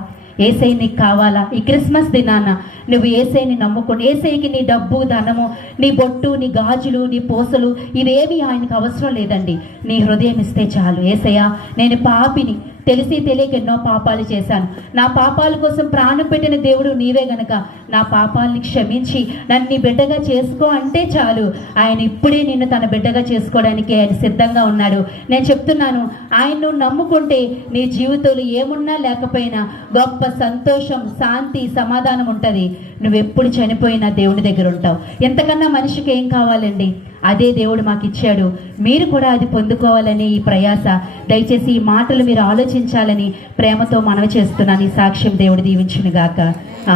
యేసయ్య నీకు కావాలా? ఈ క్రిస్మస్ దినాన నువ్వు యేసయ్యని నమ్ముకుని, యేసయ్యకి నీ డబ్బు ధనము, నీ బొట్టు, నీ గాజులు, నీ పూసలు ఇవేవి ఆయనకు అవసరం లేదండి. నీ హృదయం ఇస్తే చాలు. యేసయ్య నేను పాపిని, తెలిసి తెలియక ఎన్నో పాపాలు చేశాను, నా పాపాల కోసం ప్రాణం పెట్టిన దేవుడు నీవే గనక నా పాపాలని క్షమించి నన్ను నీ బిడ్డగా చేసుకో అంటే చాలు. ఆయన ఇప్పుడే నిన్ను తన బిడ్డగా చేసుకోవడానికి ఆయన సిద్ధంగా ఉన్నాడు. నేను చెప్తున్నాను, ఆయన్ను నమ్ముకుంటే నీ జీవితంలో ఏమున్నా లేకపోయినా గొప్ప సంతోషం, శాంతి, సమాధానం ఉంటుంది. నువ్వెప్పుడు చనిపోయినా దేవుని దగ్గర ఉంటావు. ఎంతకన్నా మనిషికి ఏం కావాలండి? అదే దేవుడు మాకు ఇచ్చాడు. మీరు కూడా అది పొందుకోవాలని ఈ ప్రయాస. దయచేసి ఈ మాటలు మీరు ఆలోచించాలని ప్రేమతో మనవి చేస్తున్నాను. ఈ సాక్ష్యం దేవుడు దీవించును గాక.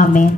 ఆమేన్.